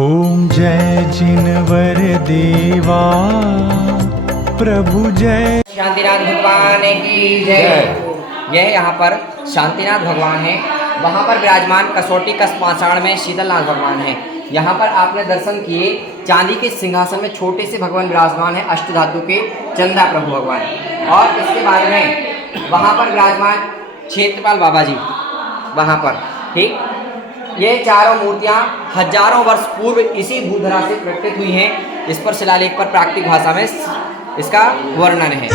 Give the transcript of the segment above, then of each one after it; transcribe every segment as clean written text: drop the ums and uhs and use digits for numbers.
ओम जय जिनवर देवा प्रभु जय। शांतिनाथ भगवान की जय। यह यहाँ पर शांतिनाथ भगवान है, वहाँ पर विराजमान कसौटी कस पाषाण में शीतलनाथ भगवान है। यहाँ पर आपने दर्शन किए, चांदी के सिंहासन में छोटे से भगवान विराजमान है, अष्टधातु के चंदा प्रभु भगवान। और इसके बाद में वहाँ पर विराजमान क्षेत्रपाल बाबा जी, वहाँ पर ठीक। ये चारों मूर्तियाँ हजारों वर्ष पूर्व इसी भूधरा से प्रकटित हुई हैं। इस पर शिलालेख पर प्राकृतिक भाषा में इसका वर्णन है।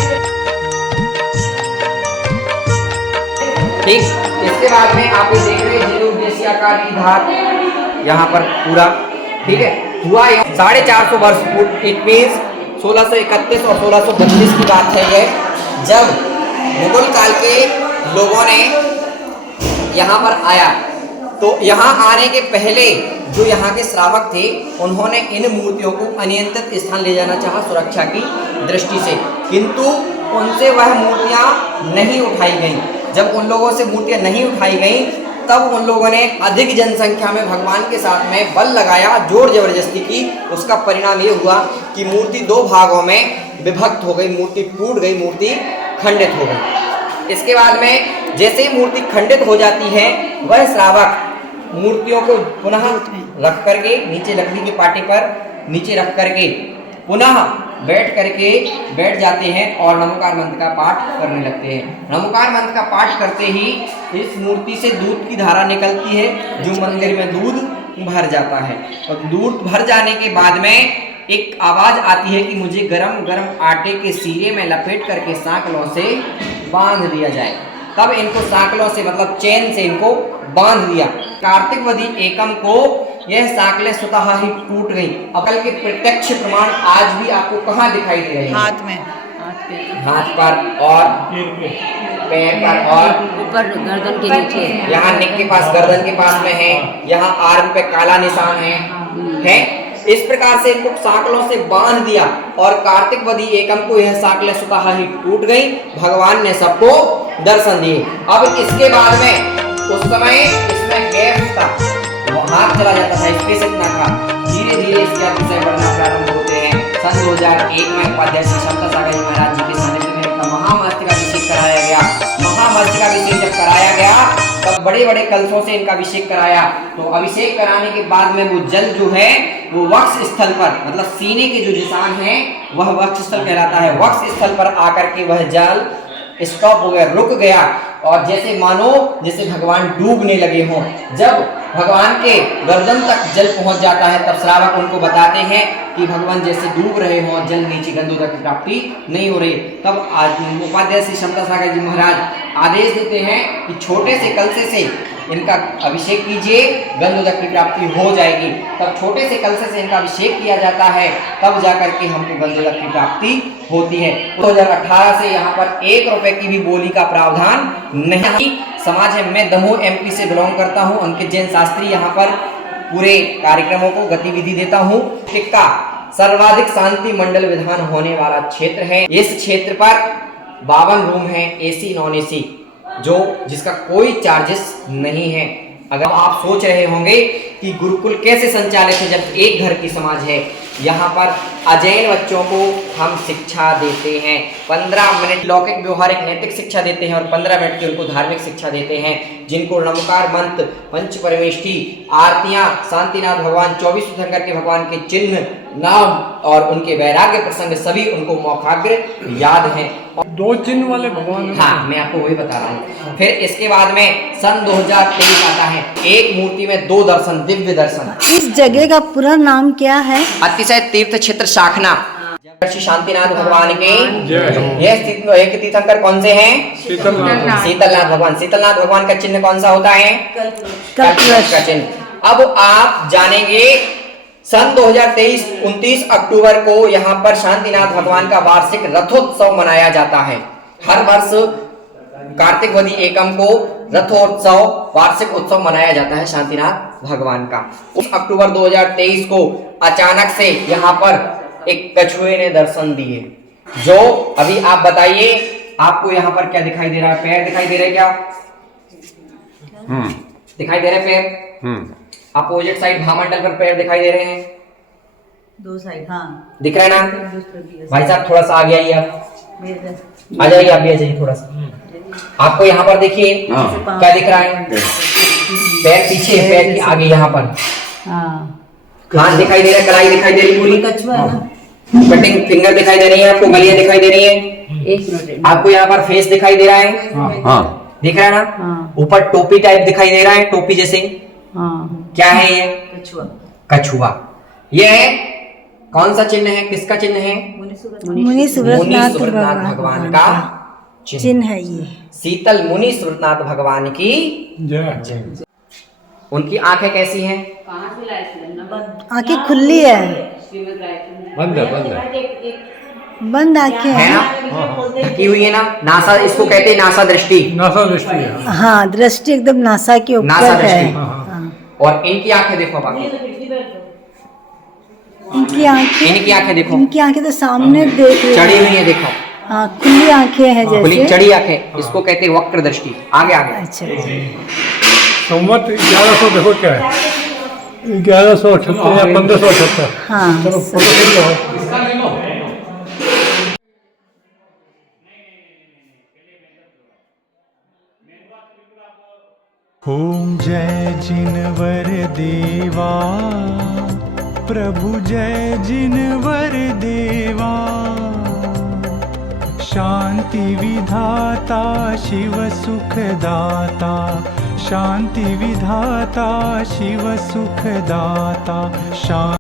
ठीक, इसके बाद में आप ये देख रहे हैं झिल्ली उद्देश्य आकार की धार यहाँ पर पूरा ठीक है हुआ 450 वर्ष पूर्व। इट मीन्स 1631 और 1632 की बात है ये, जब मुगल काल के लोगों ने यहाँ पर आया। तो यहाँ आने के पहले जो यहाँ के श्रावक थे, उन्होंने इन मूर्तियों को अनियंत्रित स्थान ले जाना चाहा सुरक्षा की दृष्टि से, किंतु उनसे वह मूर्तियाँ नहीं उठाई गईं। जब उन लोगों से मूर्तियाँ नहीं उठाई गईं, तब उन लोगों ने अधिक जनसंख्या में भगवान के साथ में बल लगाया, जोर जबरदस्ती की। उसका परिणाम ये हुआ कि मूर्ति दो भागों में विभक्त हो गई, मूर्ति टूट गई, मूर्ति खंडित हो गई। इसके बाद में जैसे ही मूर्ति खंडित हो जाती है, वह श्रावक मूर्तियों को पुनः रख करके नीचे लकड़ी की पाटी पर नीचे रख करके पुनः बैठ जाते हैं और नमोकार मंत्र का पाठ करने लगते हैं। नमोकार मंत्र का पाठ करते ही इस मूर्ति से दूध की धारा निकलती है, जो मंदिर में दूध भर जाता है। और दूध भर जाने के बाद में एक आवाज आती है कि मुझे गरम गरम आटे के सीरे में लपेट करके सांकलों से बांध दिया जाए। तब इनको सांकलों से मतलब चैन से इनको बांध दिया। कार्तिक वदी एकम को यह सांकलें स्वतः ही टूट गई। अकल के प्रत्यक्ष प्रमाण आज भी आपको कहाँ दिखाई दे रहे हैं? हाथ में, हाथ पर और पैर पर और ऊपर गर्दन के नीचे। यहाँ नेक के पास, गर्दन के पास में है, यहाँ आर्म पे काला निशान है। इस प्रकार से इनको सांकलों से बांध दिया और कार्तिक वदी एकम को यह सांकलें स्वतः ही टूट गई। भगवान ने सबको दर्शन दिए। अब इसके बाद में उस समय इसमें गैप था, वो हाथ चला जाता था, स्पेस इतना था। धीरे धीरे इसके विषय बढ़ना प्रारंभ होते हैं। सन 2001 में उपाध्याय श्री क्षमता सागर जी महाराज जी के सानिध्य में इनका महामस्तकाभिषेक कराया गया। महामस्तकाभिषेक जब कराया गया, तब बड़े बड़े कलशों से इनका अभिषेक कराया। तो अभिषेक कराने के बाद में वो जल जो है वो वक्ष स्थल पर, मतलब सीने के जो निशान है वह वक्ष स्थल कहलाता है। वक्ष स्थल पर आकर के वह जल स्टॉप हो गया, रुक गया। और जैसे मानो जैसे भगवान डूबने लगे हों। जब भगवान के गर्दन तक जल पहुंच जाता है, तब श्रावक उनको बताते हैं कि भगवान जैसे डूब रहे हों, जल नीचे गंधोदक की प्राप्ति नहीं हो रही। तब उपाध्याय श्री क्षमता सागर जी महाराज आदेश देते हैं कि छोटे से कलशे से इनका अभिषेक कीजिए, गंधोदक की प्राप्ति हो जाएगी। तब छोटे से कलशे से इनका अभिषेक किया जाता है, तब जाकर के हमको गंधोदक की प्राप्ति होती है। 2018 से यहाँ पर 1 रुपए की भी बोली का प्रावधान नहीं। समाज है, मैं दमोह एमपी से बिलोंग करता हूँ। अंकित जैन शास्त्री यहाँ पर पूरे कार्यक्रमों को गतिविधि देता हूँ। टिक्का सर्वाधिक शांति मंडल विधान होने वाला क्षेत्र है। इस क्षेत्र पर 52 रूम है, एसी नॉन एसी, जिसका कोई चार्जेस नहीं है। अगर आप सोच रहे होंगे कि गुरुकुल कैसे संचालित है जब एक घर की समाज है, यहाँ पर अजैन बच्चों को हम शिक्षा देते हैं। 15 मिनट लौकिक व्यवहारिक नैतिक शिक्षा देते हैं और 15 मिनट की उनको धार्मिक शिक्षा देते हैं, जिनको नमोकार मंत्र, पंच परमेष्ठी, आरतियाँ, शांतिनाथ भगवान, 24 तीर्थंकर के भगवान के चिन्ह, नाम और उनके वैराग्य प्रसंग सभी उनको मौखाग्र याद हैं। 2 चिन्ह वाले भगवान। हाँ, मैं आपको वही बता रहा हूँ। फिर इसके बाद में सन 2023 आता है। एक मूर्ति में 2 दर्शन, दिव्य दर्शन। इस जगह का पूरा नाम क्या है? अतिशय तीर्थ क्षेत्र शाखना। श्री शांतिनाथ भगवान के ये तीर्थंकर कौन से हैं? शीतलनाथ भगवान। शीतलनाथ भगवान का चिन्ह कौन सा होता है? कल्पवृक्ष का चिन्ह। अब आप जानेंगे सन 2023 29 अक्टूबर को यहाँ पर शांतिनाथ भगवान का वार्षिक रथोत्सव मनाया जाता है। हर वर्ष कार्तिक वदी एकम को रथोत्सव वार्षिक उत्सव मनाया जाता है शांतिनाथ भगवान का। उस अक्टूबर 2023 को अचानक से यहाँ पर एक कछुए ने दर्शन दिए। जो अभी आप बताइए, आपको यहाँ पर क्या दिखाई दे रहा है? पैर दिखाई दे रहे क्या? दिखाई दे रहे पैर? अपोजिट साइड भामंडल पर पैर दिखाई दे रहे हैं, दो साइड हाँ। दिख रहा है ना भाई साहब? थोड़ा सा आगे आइए, आप आ जाइए, आप भी आ जाइए थोड़ा सा। आपको यहाँ पर देखिए क्या दिख रहा है? पैर पीछे, पैर के आगे यहाँ पर हाथ दिखाई दे रहा है, कलाई दिखाई दे रही पूरी, कछुआ है ना? कटिंग फिंगर दिखाई दे रही है आपको, गलियां दिखाई दे रही है, एक मिनट। आपको यहाँ पर फेस दिखाई दे रहा है, हाँ दिख रहा है ना? हाँ ऊपर टोपी टाइप दिखाई दे रहा है, टोपी जैसे। हाँ। क्या है ये? कछुआ। कछुआ। ये है कौन सा चिन्ह है, किसका चिन्ह है? मुनि सुव्रतनाथ भगवान का चिन्ह है ये। शीतल मुनि सुव्रतनाथ भगवान की जय। उनकी आंखें कैसी हैं? आंखें खुली है, बंद है, बंद है। बंद आंखें है हैं। ना? ढकी हुई है ना? नासा, इसको कहते हैं नासा दृष्टि। नासा दृष्टि है। हाँ, दृष्टि एकदम नासा के नासा ऊपर है। दृष्टि। हाँ। और इनकी आंखें देखो बाकी, इनकी आंखें देखो, इनकी आंखें तो सामने देख रही चढ़ी हैं। हुई है, देखो हाँ, खुली आंखें हैं खुली जैसे। चढ़ी आंखें, इसको कहते हैं वक्र दृष्टि। आगे आगे अच्छा। संवत 1100 देखो क्या है, 1178 या 1578। हाँ। चलो फोटो खींच लो। ओम जय जिनवर देवा, प्रभु जय जिनवर देवा, शांति विधाता शिव सुखदाता, शांति विधाता शिव सुखदाता, शांति